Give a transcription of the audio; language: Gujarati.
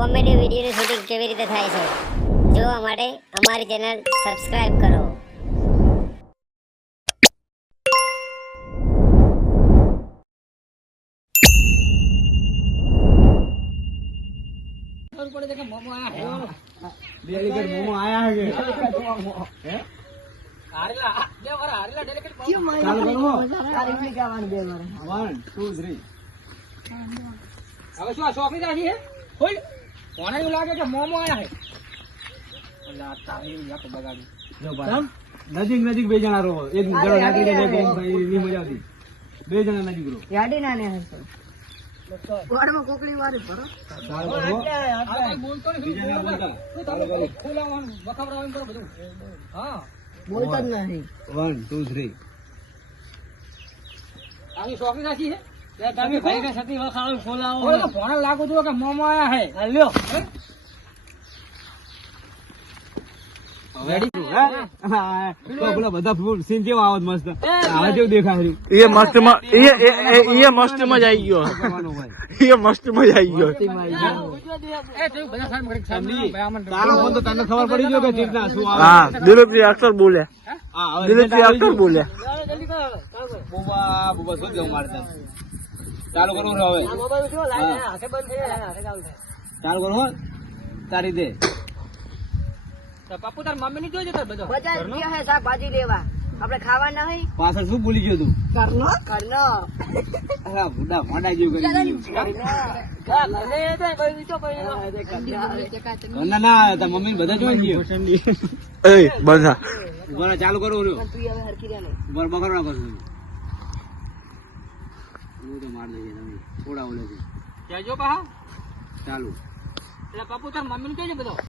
કોમેડી વિડીયોનું શૂટિંગ કેવી રીતે થાય છે જોવા માટે અમારી ચેનલ સબસ્ક્રાઇબ કરો. मोमो आया है नजीक नजीक बे जना रो एक जणो नाखी दे ની મજા આવતી બે જણા નજીક રો યાડી ના ને હશે વાડમાં કોકડી વારી ભરો બોલતા જ નહીં 1 2 3 આની શોખી નાખી છે તમે ભાઈ કે સતી વખાળો ખોલાવો ફોન લાગુ જો કે મોમો આયા હે લ્યો રેડી તો બોલા બધા ફૂલ સીન કેવો આવત મસ્ત આવા જેવું દેખાય એ મસ્ત માં આવી ગયો એ મસ્ત મજા આવી ગયો એ તું બધા સામ કરી સામ તારો ફોન તો તને ખબર પડી ગયો કે ચીટના શું આવે હા દિલીપજી એક્ટર બોલે હા દિલીપજી એક્ટર બોલે જલ્દી કરો બુબા બુબા શું જવું મારતા ચાલુ કરો હવે આ મોબાઈલ જો લાઈન હાથે બંધ થઈ જાય હાથે ચાલુ થાય ચાલુ કરો હો તારી દે તો પપ્પુ તાર મમ્મી ની જોઈજો તાર બધો બજાર ગયા હે શાકભાજી લેવા આપણે ખાવા નહીં પાછળ શું ભૂલી ગયો તું કરનો અલા બુડા મોડા જેવું કરી દીધું ઘરના ના તા મમ્મી બધા જોઈ ગયો એ બધા બરા ચાલુ કરો રહ્યો તું હવે હરખી રહ્યા નહીં બર બકર ના કરશું હું તો માર દઈએ તમે થોડા ઓલે કેજો પા ચાલુ એટલે પપ્પુ તાર મમ્મી ની જોઈજો બધો